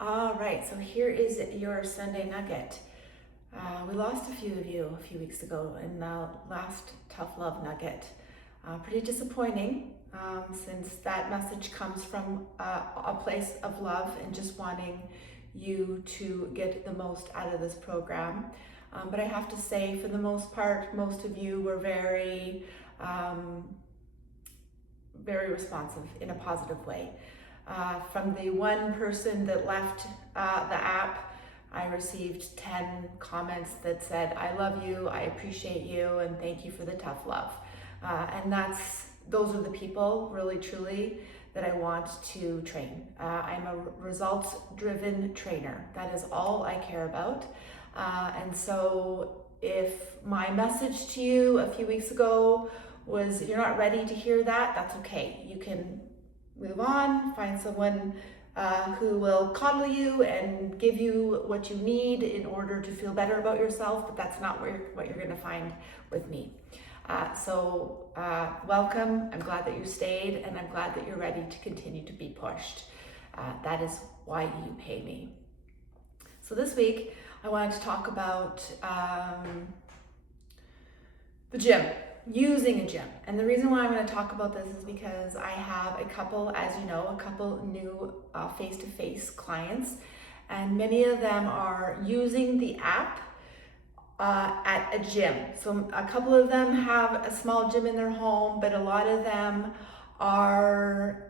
All right, so here is your Sunday Nugget. We lost a few of you a few weeks ago in the last Tough Love Nugget. Pretty disappointing since that message comes from a place of love and just wanting you to get the most out of this program. But I have to say, for the most part, most of you were very responsive in a positive way. From the one person that left the app, I received 10 comments that said, I love you, I appreciate you, and thank you for the tough love. And those are the people, really, truly, that I want to train. I'm a results-driven trainer. That is all I care about. And so if my message to you a few weeks ago was you're not ready to hear that, that's okay. You can move on, find someone who will coddle you and give you what you need in order to feel better about yourself, but that's not what you're going to find with me. So welcome. I'm glad that you stayed, and I'm glad that you're ready to continue to be pushed. That is why you pay me. So this week, I wanted to talk about the gym. Using a gym. And the reason why I'm going to talk about this is because I have a couple, as you know, a couple new face-to-face clients, and many of them are using the app at a gym. So a couple of them have a small gym in their home, but a lot of them are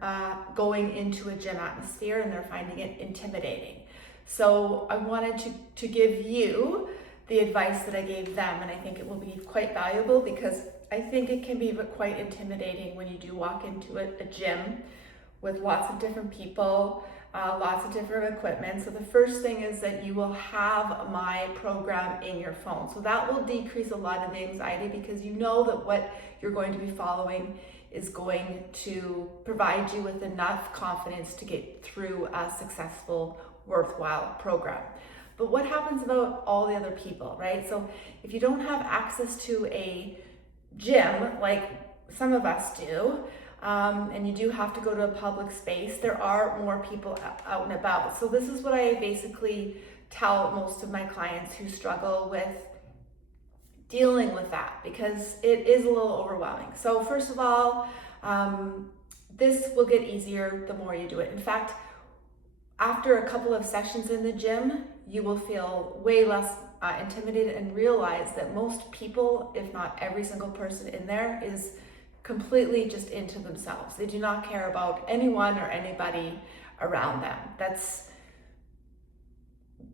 going into a gym atmosphere and they're finding it intimidating. So I wanted to give you the advice that I gave them, and I think it will be quite valuable because I think it can be quite intimidating when you do walk into a gym with lots of different people, lots of different equipment. So the first thing is that you will have my program in your phone. So that will decrease a lot of the anxiety because you know that what you're going to be following is going to provide you with enough confidence to get through a successful, worthwhile program. But what happens about all the other people, right? So if you don't have access to a gym like some of us do, and you do have to go to a public space, there are more people out and about. So this is what I basically tell most of my clients who struggle with dealing with that, because it is a little overwhelming. So first of all, this will get easier the more you do it. In fact, after a couple of sessions in the gym, you will feel way less intimidated and realize that most people, if not every single person in there, is completely just into themselves. They do not care about anyone or anybody around them.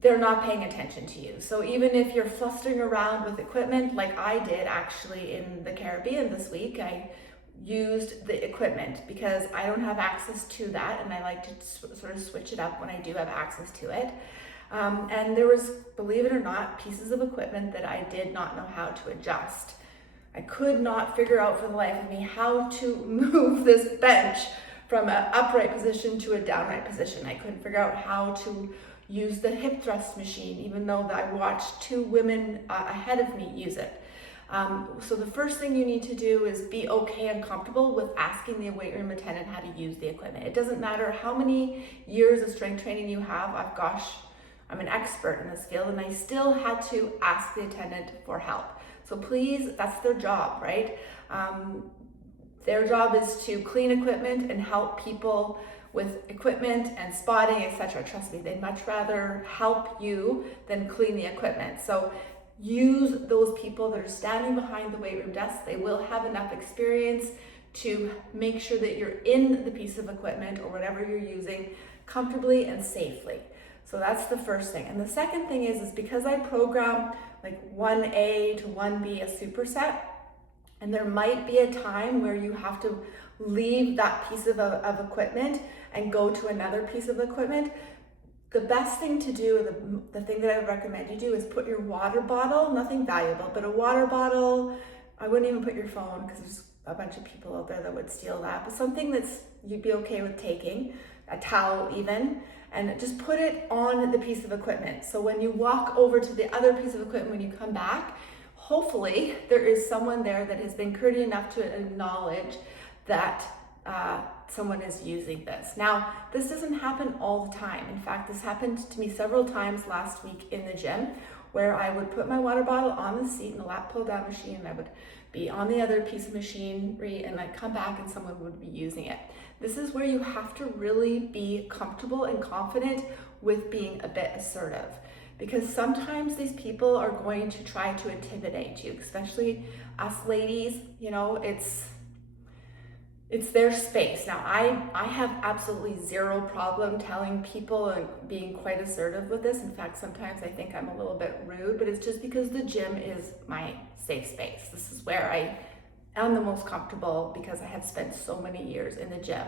They're not paying attention to you. So even if you're flustering around with equipment, like I did actually in the Caribbean this week, I used the equipment because I don't have access to that, and I like to sort of switch it up when I do have access to it. And there was, believe it or not, pieces of equipment that I did not know how to adjust. I could not figure out for the life of me how to move this bench from an upright position to a downright position. I couldn't figure out how to use the hip thrust machine, even though I watched two women ahead of me use it. So the first thing you need to do is be okay and comfortable with asking the weight room attendant how to use the equipment. It doesn't matter how many years of strength training you have. I'm an expert in this field, and I still had to ask the attendant for help. So please, that's their job, right? Their job is to clean equipment and help people with equipment and spotting, etc. Trust me, they'd much rather help you than clean the equipment. So use those people that are standing behind the weight room desk. They will have enough experience to make sure that you're in the piece of equipment or whatever you're using comfortably and safely. So that's the first thing. And the second thing is because I program like 1A to 1B a superset, and there might be a time where you have to leave that piece of equipment and go to another piece of equipment. The best thing to do, the thing that I would recommend you do, is put your water bottle, nothing valuable, but a water bottle. I wouldn't even put your phone because there's a bunch of people out there that would steal that, but something you'd be okay with taking, a towel even, and just put it on the piece of equipment. So when you walk over to the other piece of equipment, when you come back, hopefully there is someone there that has been courteous enough to acknowledge that someone is using this. Now, this doesn't happen all the time. In fact, this happened to me several times last week in the gym, where I would put my water bottle on the seat in the lat pull down machine, and I would be on the other piece of machinery, and I'd come back and someone would be using it. This is where you have to really be comfortable and confident with being a bit assertive, because sometimes these people are going to try to intimidate you, especially us ladies. You know, it's their space. Now, I have absolutely zero problem telling people and being quite assertive with this. In fact, sometimes I think I'm a little bit rude, but it's just because the gym is my safe space. This is where I am the most comfortable because I have spent so many years in the gym.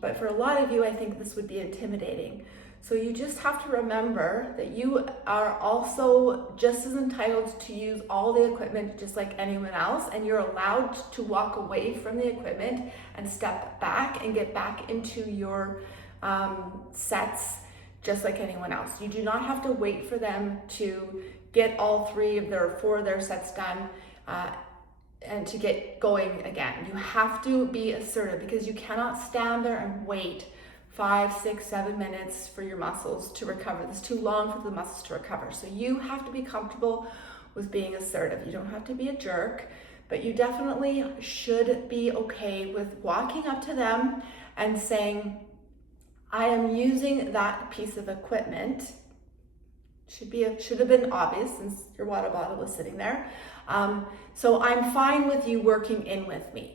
But for a lot of you, I think this would be intimidating. So you just have to remember that you are also just as entitled to use all the equipment just like anyone else, and you're allowed to walk away from the equipment and step back and get back into your sets just like anyone else. You do not have to wait for them to get all 4 of their sets done and to get going again. You have to be assertive, because you cannot stand there and wait 5, 6, 7 minutes for your muscles to recover. It's too long for the muscles to recover. So you have to be comfortable with being assertive. You don't have to be a jerk, but you definitely should be okay with walking up to them and saying, I am using that piece of equipment. Should have been obvious since your water bottle was sitting there. So I'm fine with you working in with me.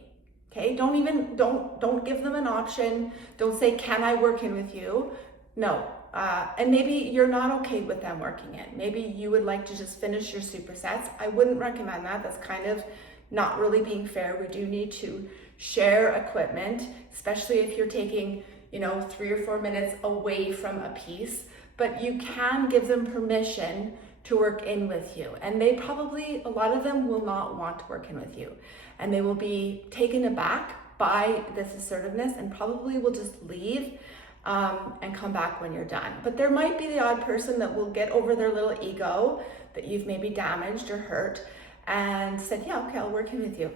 Okay, don't give them an option. Don't say, can I work in with you? No, and maybe you're not okay with them working in. Maybe you would like to just finish your supersets. I wouldn't recommend that. That's kind of not really being fair. We do need to share equipment, especially if you're taking, 3 or 4 minutes away from a piece, but you can give them permission to work in with you. And they probably, a lot of them will not want to work in with you. And they will be taken aback by this assertiveness and probably will just leave and come back when you're done. But there might be the odd person that will get over their little ego that you've maybe damaged or hurt and said, yeah, okay, I'll work in with you.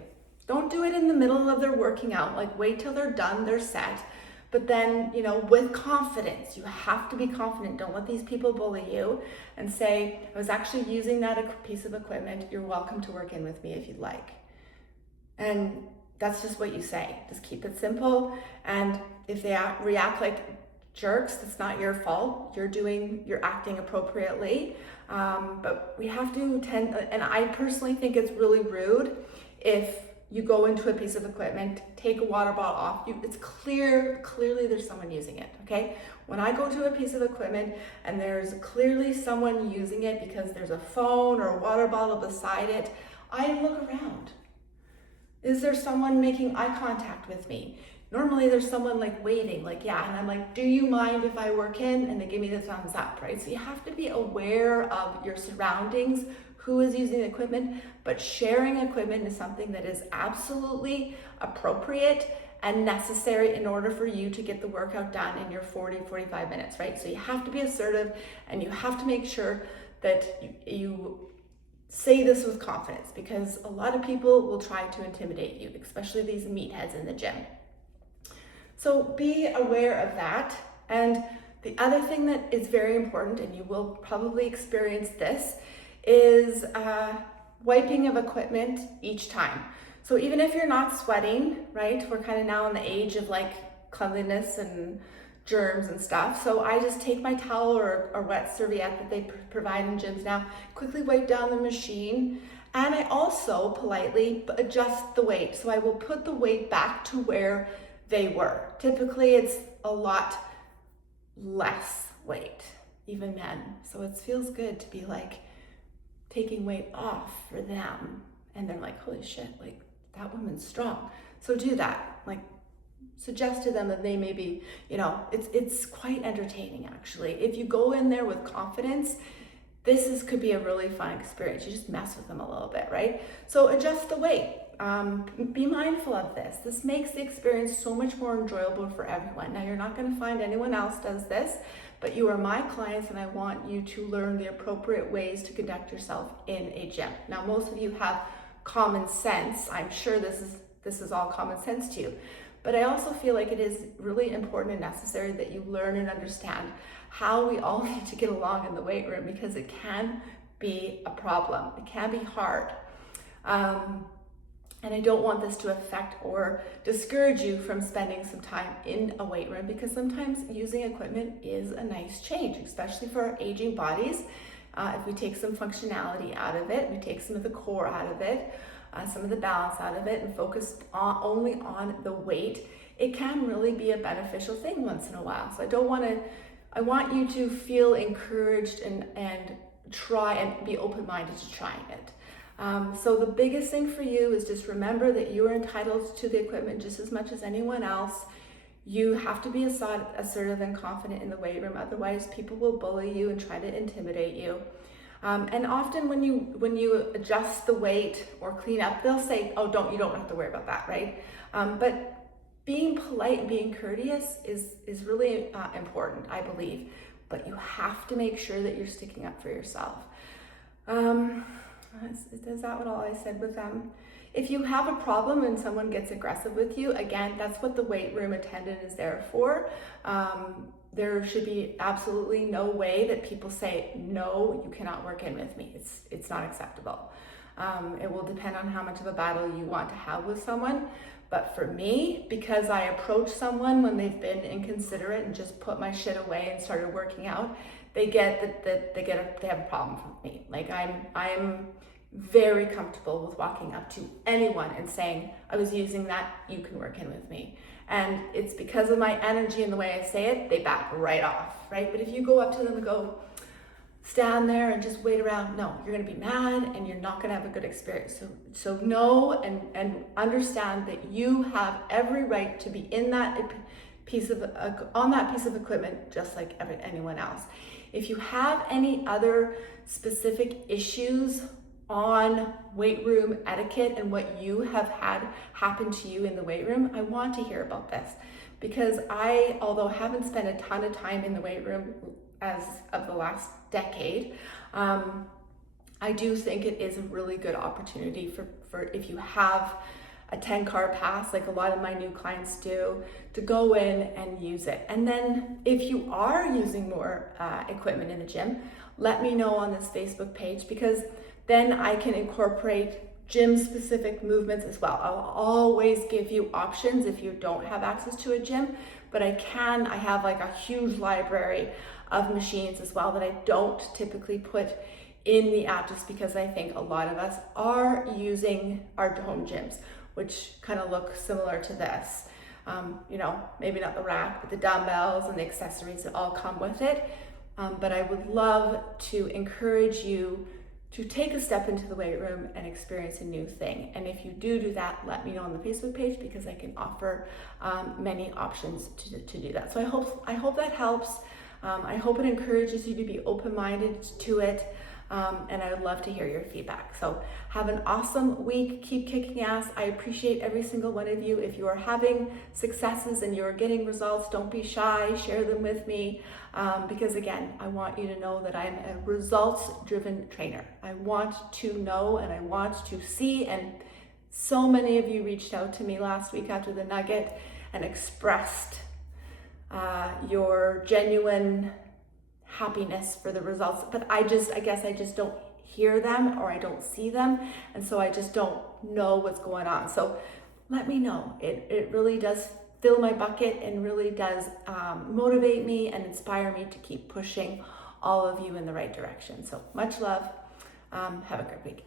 Don't do it in the middle of their working out. Like, wait till they're done, they're set. But then, with confidence, you have to be confident. Don't let these people bully you, and say, I was actually using that piece of equipment. You're welcome to work in with me if you'd like. And that's just what you say. Just keep it simple. And if they react like jerks, that's not your fault. You're acting appropriately. But we have to and I personally think it's really rude if you go into a piece of equipment, take a water bottle off, it's clearly there's someone using it, okay? When I go to a piece of equipment and there's clearly someone using it because there's a phone or a water bottle beside it, I look around. Is there someone making eye contact with me? Normally there's someone like waving, like, yeah, and I'm like, do you mind if I work in? And they give me the thumbs up, right? So you have to be aware of your surroundings, who is using the equipment, but sharing equipment is something that is absolutely appropriate and necessary in order for you to get the workout done in your 40-45 minutes, right? So you have to be assertive, and you have to make sure that you say this with confidence, because a lot of people will try to intimidate you, especially these meatheads in the gym. So be aware of that. And the other thing that is very important, and you will probably experience this, is wiping of equipment each time. So even if you're not sweating, right? We're kind of now in the age of like cleanliness and germs and stuff. So I just take my towel or a wet serviette that they provide in gyms now, quickly wipe down the machine. And I also politely adjust the weight. So I will put the weight back to where they were. Typically it's a lot less weight, even men. So it feels good to be like taking weight off for them. And they're like, holy shit, like that woman's strong. So do that. Like, suggest to them that they may be, it's quite entertaining actually. If you go in there with confidence, could be a really fun experience. You just mess with them a little bit, right? So adjust the weight. Be mindful of this. This makes the experience so much more enjoyable for everyone. Now, you're not going to find anyone else does this, but you are my clients, and I want you to learn the appropriate ways to conduct yourself in a gym. Now, most of you have common sense. I'm sure this is all common sense to you. But I also feel like it is really important and necessary that you learn and understand how we all need to get along in the weight room, because it can be a problem. It can be hard. And I don't want this to affect or discourage you from spending some time in a weight room, because sometimes using equipment is a nice change, especially for our aging bodies. If we take some functionality out of it, we take some of the core out of it, some of the balance out of it, and focus only on the weight, it can really be a beneficial thing once in a while. So I want you to feel encouraged and try and be open-minded to trying it. So the biggest thing for you is just remember that you are entitled to the equipment just as much as anyone else. You have to be assertive and confident in the weight room, otherwise people will bully you and try to intimidate you. And often when you adjust the weight or clean up, they'll say, oh, you don't have to worry about that, right? But being polite and being courteous is really important, I believe. But you have to make sure that you're sticking up for yourself. Is that what all I said with them? If you have a problem and someone gets aggressive with you, again, that's what the weight room attendant is there for. There should be absolutely no way that people say, no, you cannot work in with me. It's not acceptable. It will depend on how much of a battle you want to have with someone. But for me, because I approach someone when they've been inconsiderate and just put my shit away and started working out, they have a problem with me. Like I'm very comfortable with walking up to anyone and saying, I was using that, you can work in with me. And it's because of my energy and the way I say it, they back right off, right? But if you go up to them and go, stand there and just wait around, no, you're gonna be mad and you're not gonna have a good experience. So know and understand that you have every right to be in that on that piece of equipment just like anyone else. If you have any other specific issues on weight room etiquette and what you have had happen to you in the weight room, I want to hear about this, because although haven't spent a ton of time in the weight room as of the last decade, I do think it is a really good opportunity for if you have a 10-car pass, like a lot of my new clients do, to go in and use it. And then if you are using more equipment in the gym, let me know on this Facebook page, because then I can incorporate gym-specific movements as well. I'll always give you options if you don't have access to a gym, but I have like a huge library of machines as well that I don't typically put in the app, just because I think a lot of us are using our home gyms, which kind of look similar to this. Maybe not the rack, but the dumbbells and the accessories that all come with it. But I would love to encourage you to take a step into the weight room and experience a new thing. And if you do that, let me know on the Facebook page, because I can offer many options to do that. So I hope that helps. I hope it encourages you to be open-minded to it. And I would love to hear your feedback. So have an awesome week. Keep kicking ass. I appreciate every single one of you. If you are having successes and you're getting results, don't be shy. Share them with me. Because again, I want you to know that I'm a results-driven trainer. I want to know and I want to see. And so many of you reached out to me last week after the Nugget and expressed your genuine happiness for the results, but I guess I just don't hear them, or I don't see them, and so I just don't know what's going on. So let me know. It really does fill my bucket and really does motivate me and inspire me to keep pushing all of you in the right direction. So much love. Have a great week.